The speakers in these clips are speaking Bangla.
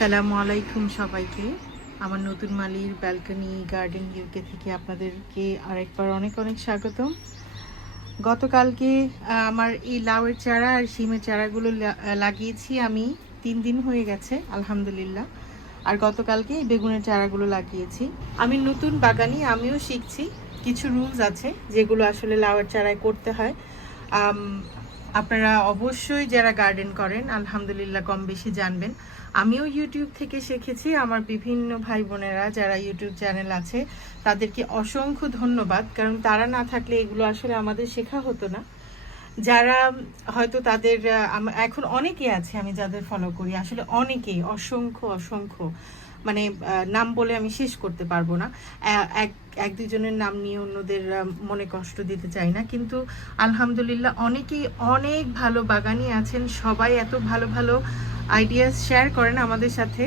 আসসালামু আলাইকুম সবাইকে। আমার নতুন মালির ব্যালকনি গার্ডেন ইউকে থেকে আপনাদেরকে আরেকবার অনেক অনেক স্বাগতম। গতকালকে আমার এই লাউয়ের চারা আর শিমের চারাগুলো লাগিয়েছি আমি 3 দিন হয়ে গেছে আলহামদুলিল্লাহ। আর গতকালকে এই বেগুনের চারাগুলো লাগিয়েছি। আমি নতুন বাগানি, আমিও শিখছি। কিছু রুলস আছে যেগুলো আসলে লাউয়ের চারায় করতে হয়। আপনারা অবশ্যই যারা গার্ডেন করেন আলহামদুলিল্লাহ কম বেশি জানবেন। আমিও ইউটিউব থেকে শিখেছি। আমার বিভিন্ন ভাই বোনেরা যারা ইউটিউব চ্যানেল আছে তাদেরকে অসংখ্য ধন্যবাদ, কারণ তারা না থাকলে এগুলো আসলে আমাদের শেখা হতো না। যারা হয়তো তাদের এখন অনেকে আছে আমি যাদের ফলো করি, আসলে অনেকেই অসংখ্য অসংখ্য মানে নাম বলে আমি শেষ করতে পারবো না। এক দুজনের নাম নিয়ে অন্যদের মনে কষ্ট দিতে চাই না, কিন্তু আলহামদুলিল্লাহ অনেকেই অনেক ভালো বাগানি আছেন। সবাই এত ভালো ভালো আইডিয়াস শেয়ার করেন আমাদের সাথে,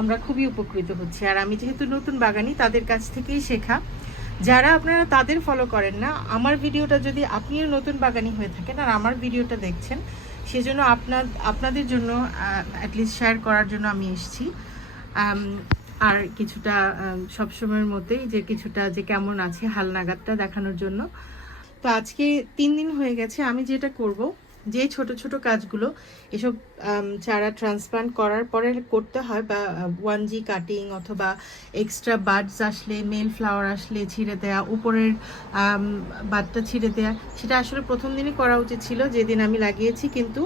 আমরা খুবই উপকৃত হচ্ছি। আর আমি যেহেতু নতুন বাগানি, তাদের কাছ থেকেই শেখা। যারা আপনারা তাদের ফলো করেন না, আমার ভিডিওটা যদি আপনিও নতুন বাগানি হয়ে থাকেন আর আমার ভিডিওটা দেখছেন, সেজন্য আপনাদের জন্য অ্যাটলিস্ট শেয়ার করার জন্য আমি এসেছি। আর কিছুটা সবসময়ের মধ্যেই যে কিছুটা যে কেমন আছে হালনাগাদটা দেখানোর জন্য। তো আজকে 3 দিন হয়ে গেছে। আমি যেটা করব, যে ছোট ছোট কাজগুলো এসব চারা ট্রান্সপ্লান্ট করার পরে করতে হয়, বা 1G কাটিং অথবা এক্সট্রা বাডস আসলে, মেল ফ্লাওয়ার আসলে ছিঁড়ে দেয়া, উপরের বাডটা ছিঁড়ে দেয়া, সেটা আসলে প্রথম দিনই করা উচিত ছিল যেদিন আমি লাগিয়েছি, কিন্তু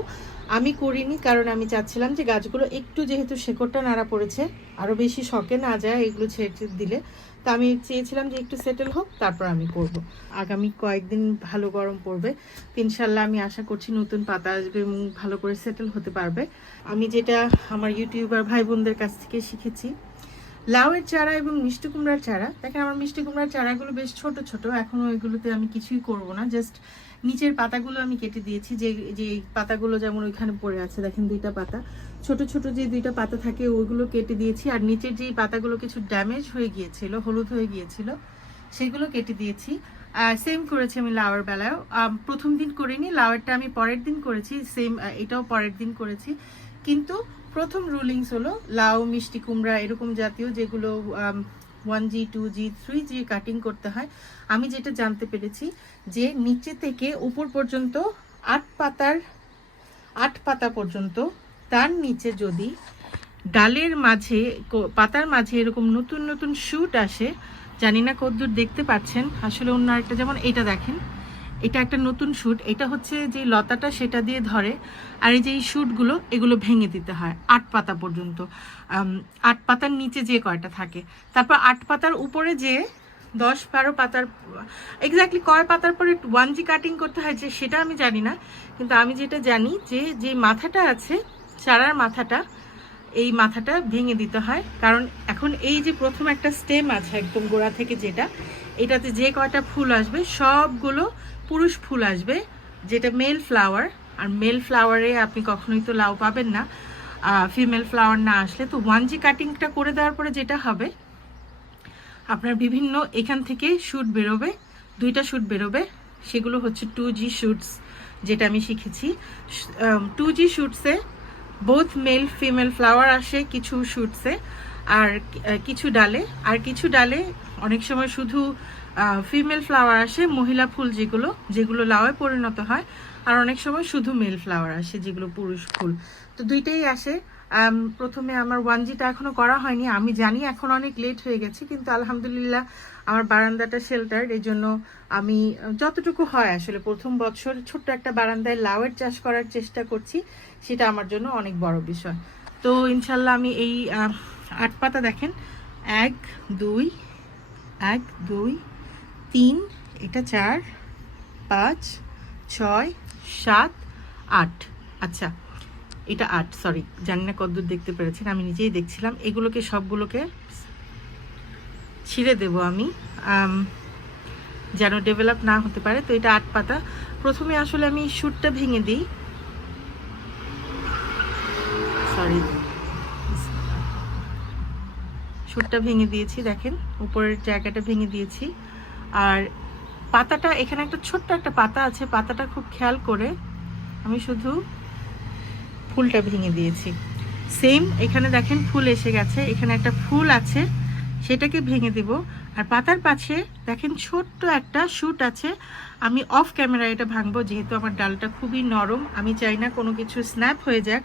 আমি করিনি। কারণ আমি চাচ্ছিলাম যে গাছগুলো একটু, যেহেতু শেকড়টা নাড়া পড়েছে, আরও বেশি শকে না যায় এগুলো ছেড়ে দিলে। তো আমি চেয়েছিলাম যে একটু সেটেল হোক, তারপর আমি করব। আগামী কয়েকদিন ভালো গরম পড়বে, ইনশাল্লাহ আমি আশা করছি নতুন পাতা আসবে এবং ভালো করে সেটেল হতে পারবে। আমি যেটা আমার ইউটিউবার ভাই বোনদের কাছ থেকে শিখেছি, লাউয়ের চারা এবং মিষ্টি কুমড়ার চারা, দেখেন আমার মিষ্টি কুমড়ার চারাগুলো বেশ ছোট ছোট, এখনও ওইগুলোতে আমি কিছুই করব না, জাস্ট নিচের পাতাগুলো আমি কেটে দিয়েছি। যে যে পাতাগুলো যেমন ওইখানে পড়ে আছে, দেখেন 2টা পাতা, ছোট ছোট যে 2টা পাতা থাকে ওইগুলো কেটে দিয়েছি। আর নিচের যেই পাতাগুলো কিছু ড্যামেজ হয়ে গিয়েছিল, হলুদ হয়ে গিয়েছিল, সেগুলো কেটে দিয়েছি। সেম করেছি আমি লাউয়ের বেলায়। প্রথম দিন করিনি, লাউয়েরটা আমি পরের দিন করেছি, সেম এটাও পরের দিন করেছি। কিন্তু প্রথম রুলিংস হলো লাউ, মিষ্টি কুমড়া এরকম জাতীয় যেগুলো 1G 2G 3G কাটিং করতে হয়, আমি যেটা জানতে পেরেছি যে নিচে থেকে উপর পর্যন্ত 8 পাতা পর্যন্ত, তার নিচে যদি ডালের মাঝে, পাতার মাঝে এরকম নতুন নতুন শুট আসে, জানি না কতদূর দেখতে পাচ্ছেন, আসলে অন্য আরেকটা, যেমন এটা দেখেন, এটা একটা নতুন শুট, এটা হচ্ছে যে লতাটা সেটা দিয়ে ধরে। আর এই যে এই শুটগুলো, এগুলো ভেঙে দিতে হয় 8 পাতা পর্যন্ত। 8 পাতার নিচে যে কয়টা থাকে, তারপর 8 পাতার উপরে যে 10-12 পাতার, এক্স্যাক্টলি কয় পাতার পরে 1G কাটিং করতে হয় যে সেটা আমি জানি না, কিন্তু আমি যেটা জানি যে যে মাথাটা আছে, চারার মাথাটা, এই মাথাটা ভেঙে দিতে হয়। কারণ এখন এই যে প্রথম একটা স্টেম আছে একদম গোড়া থেকে, যেটা এটাতে যে কয়টা ফুল আসবে সবগুলো পুরুষ ফুল আসবে, যেটা মেল ফ্লাওয়ার। আর মেল ফ্লাওয়ারে আপনি কখনোই তো লাউ পাবেন না ফিমেল ফ্লাওয়ার না আসলে। তো 1G কাটিংটা করে দেওয়ার পরে যেটা হবে, আপনার বিভিন্ন এখান থেকে শুট বেরোবে, 2টা শুট বেরোবে, সেগুলো হচ্ছে 2G শুটস, যেটা আমি শিখেছি। 2G শুটসে বোথ মেল ফিমেল ফ্লাওয়ার আসে কিছু শুটসে, আর কিছু ডালে, আর কিছু ডালে অনেক সময় শুধু ফিমেল ফ্লাওয়ার আসে, মহিলা ফুল যেগুলো, যেগুলো লাউয়ে পরিণত হয়। আর অনেক সময় শুধু মেল ফ্লাওয়ার আসে, যেগুলো পুরুষ ফুল। তো 2টাই আসে। প্রথমে আমার 1Gটা এখনো করা হয়নি, আমি জানি এখন অনেক লেট হয়ে গেছে, কিন্তু আলহামদুলিল্লাহ আমার বারান্দাটা শেল্টার, এই জন্য আমি যতটুকু হয় আসলে প্রথম বছর ছোট্ট একটা বারান্দায় লাউয়ের চাষ করার চেষ্টা করছি, সেটা আমার জন্য অনেক বড় বিষয়। তো ইনশাল্লাহ আমি এই 8 পাতা দেখেন, 1 2 1 2 3, এটা 4 5 6 7 8, আচ্ছা এটা 8, সরি জানি না কতদূর দেখতে পেরেছেন, আমি নিজেই দেখছিলাম। এগুলোকে সবগুলোকে ছিঁড়ে দেব আমি, যেন ডেভেলপ না হতে পারে। তো এটা 8 পাতা। প্রথমে আসলে আমি শুটটা ভেঙে দিই, সরি, শুটটা ভেঙে দিয়েছি, দেখেন উপরের জায়গাটা ভেঙে দিয়েছি। আর পাতাটা, এখানে একটা ছোট্ট একটা পাতা আছে, পাতাটা খুব খেয়াল করে আমি শুধু ফুলটা ভেঙে দিয়েছি। সেম এখানে দেখেন ফুল এসে গেছে, এখানে একটা ফুল আছে সেটাকে ভেঙে দেব। আর পাতার পাশে দেখেন ছোট্ট একটা শুট আছে, আমি অফ ক্যামেরা এটা ভাঙবো, যেহেতু আমার ডালটা খুবই নরম, আমি চাই না কোনো কিছু স্ন্যাপ হয়ে যাক,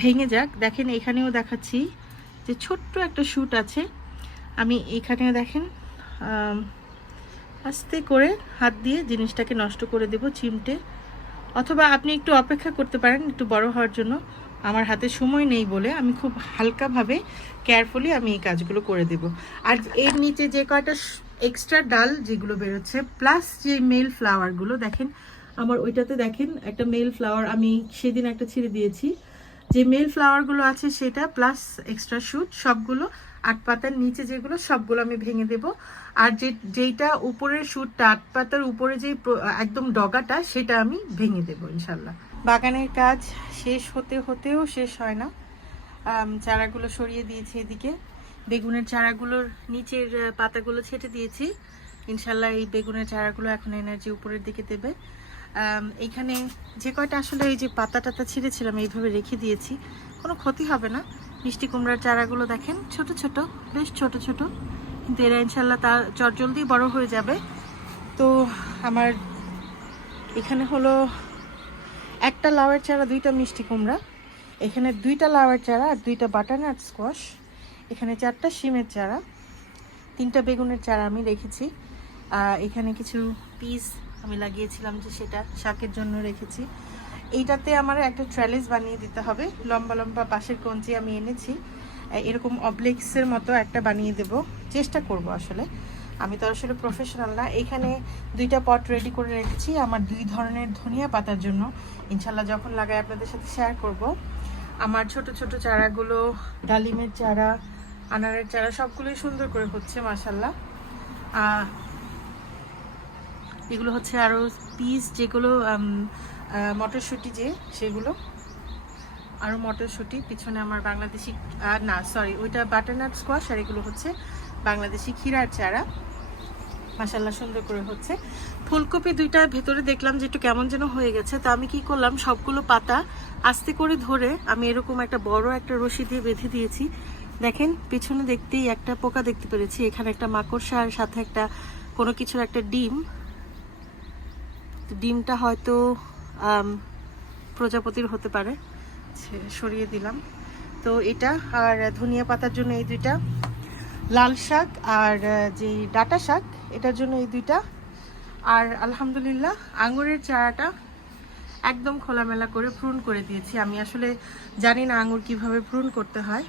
ভেঙে যাক। দেখেন এখানেও দেখাচ্ছি যে ছোট্ট একটা শুট আছে, আমি এখানেও দেখেন আস্তে করে হাত দিয়ে জিনিসটাকে নষ্ট করে দেব চিমটে, অথবা আপনি একটু অপেক্ষা করতে পারেন একটু বড় হওয়ার জন্য। আমার হাতে সময় নেই বলে আমি খুব হালকাভাবে কেয়ারফুলি আমি এই কাজগুলো করে দেব। আর এর নিচে যে কয়টা এক্সট্রা ডাল যেগুলো বেরোচ্ছে, প্লাস যে মেল ফ্লাওয়ারগুলো দেখেন আমার ওইটাতে দেখেন একটা মেল ফ্লাওয়ার আমি সেদিন একটা ছিঁড়ে দিয়েছি, যে মেল ফ্লাওয়ারগুলো আছে সেটা প্লাস এক্সট্রা শুট সবগুলো, আট পাতার নিচে যেগুলো সবগুলো আমি ভেঙে দেব। আর যেইটা উপরের শুটটা আট পাতার উপরে যে একদম ডগাটা সেটা আমি ভেঙে দেব ইনশাল্লাহ। বাগানের কাজ শেষ হতেও শেষ হয় না। চারাগুলো সরিয়ে দিয়েছি, এদিকে বেগুনের চারাগুলোর নিচের পাতাগুলো ছেটে দিয়েছি, ইনশাল্লাহ এই বেগুনের চারাগুলো এখন এনার্জি উপরের দিকে দেবে। এইখানে যে কয়টা আসলে এই যে পাতা টাতা ছিঁড়েছিলাম এইভাবে রেখে দিয়েছি, কোনো ক্ষতি হবে না। মিষ্টি কুমড়ার চারাগুলো দেখেন ছোট ছোট, বেশ ছোট ছোট, কিন্তু এরা ইনশাল্লাহ তা চটজলদি বড় হয়ে যাবে। তো আমার এখানে হলো একটা লাউয়ের চারা, দুইটা মিষ্টি কুমড়া, এখানে দুইটা লাউয়ের চারা আর দুইটা বাটারনাট স্কোয়াশ, এখানে চারটা শিমের চারা, তিনটা বেগুনের চারা আমি রেখেছি। এখানে কিছু পিস আমি লাগিয়েছিলাম যে সেটা শাকের জন্য রেখেছি। এইটাতে আমার একটা ট্রেলিস বানিয়ে দিতে হবে, লম্বা লম্বা বাঁশের কঞ্চি আমি এনেছি, এরকম অবলিক্সের মতো একটা বানিয়ে দেব, চেষ্টা করব। আসলে আমি তো আসলে প্রফেশনাল না। এখানে দুইটা পট রেডি করে রেখেছি আমার দুই ধরনের ধনিয়া পাতার জন্য, ইনশাল্লাহ যখন লাগাই আপনাদের সাথে শেয়ার করব। আমার ছোট ছোট চারাগুলো, ডালিমের চারা, আনারের চারা সবগুলোই সুন্দর করে হচ্ছে মাশাল্লাহ। এগুলো হচ্ছে আরও পিস যেগুলো মটরশুঁটি যে সেগুলো, আরও মটরশুঁটি, পিছনে আমার বাংলাদেশি না সরি ওইটা বাটারনাট স্কোয়াশ, আর এগুলো হচ্ছে বাংলাদেশি ক্ষীরার চারা, মাশাল্লাহ সুন্দর করে হচ্ছে। ফুলকপি দুইটা ভেতরে দেখলাম যে একটু কেমন যেন হয়ে গেছে, তো আমি কি করলাম সবগুলো পাতা আস্তে করে ধরে আমি এরকম একটা বড় একটা রশি দিয়ে বেঁধে দিয়েছি। দেখেন পিছনে দেখতেই একটা পোকা দেখতে পেরেছি, এখানে একটা মাকড়সার সাথে একটা কোনো কিছুর একটা ডিম, ডিমটা হয়তো প্রজাপতির হতে পারে, সরিয়ে দিলাম। তো এটা আর ধনিয়া পাতার জন্য এই দুইটা, লাল শাক আর যে ডাটা শাক এটার জন্য এই দুইটা, আর আলহামদুলিল্লাহ আঙুরের চারাটা একদম খোলামেলা করে প্রুন করে দিয়েছি। আমি আসলে জানি না আঙুর কিভাবে প্রুন করতে হয়,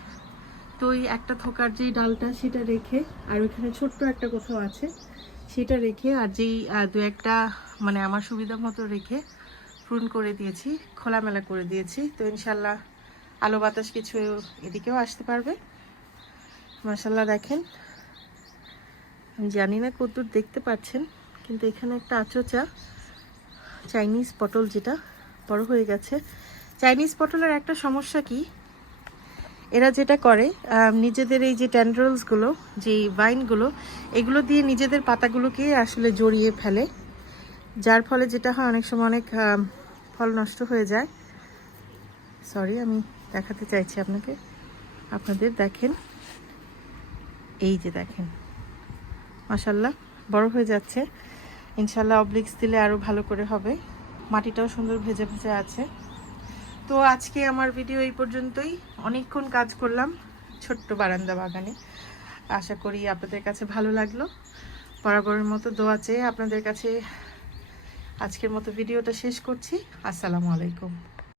তো ওই একটা থোকার যেই ডালটা সেটা রেখে, আর ওইখানে ছোট্ট একটা কোথাও আছে সেটা রেখে, আর যেই দু একটা মানে আমার সুবিধা মতো রেখে প্রুন করে দিয়েছি, খোলামেলা করে দিয়েছি। তো ইনশাল্লাহ আলো বাতাস কিছু এদিকেও আসতে পারবে। মাশাল্লাহ দেখেন, আমি জানি না কতদূর দেখতে পাচ্ছেন, কিন্তু এখানে একটা আচোচা চাইনিজ পটল যেটা বড় হয়ে গেছে। চাইনিজ পটলের একটা সমস্যা কি, এরা যেটা করে নিজেদের এই যে টেন্ড্রলসগুলো, যে ভাইনগুলো, এগুলো দিয়ে নিজেদের পাতাগুলোকে আসলে জড়িয়ে ফেলে, যার ফলে যেটা হয় অনেক সময় অনেক ফল নষ্ট হয়ে যায়। সরি আমি দেখাতে চাইছি আপনাদের দেখেন, এই যে দেখেন মাশাল্লাহ বড় হয়ে যাচ্ছে, ইনশাল্লাহ অবলিক্স দিলে আরও ভালো করে হবে, মাটিটাও সুন্দর ভেজে ভেজে আছে। তো আজকে আমার ভিডিও এই পর্যন্তই, অনেকক্ষণ কাজ করলাম ছোট্ট বারান্দা বাগানে, আশা করি আপনাদের কাছে ভালো লাগলো। বরাবরের মতো দোয়া চেয়ে আপনাদের কাছে আজকের মতো ভিডিওটা শেষ করছি। আসসালামু আলাইকুম।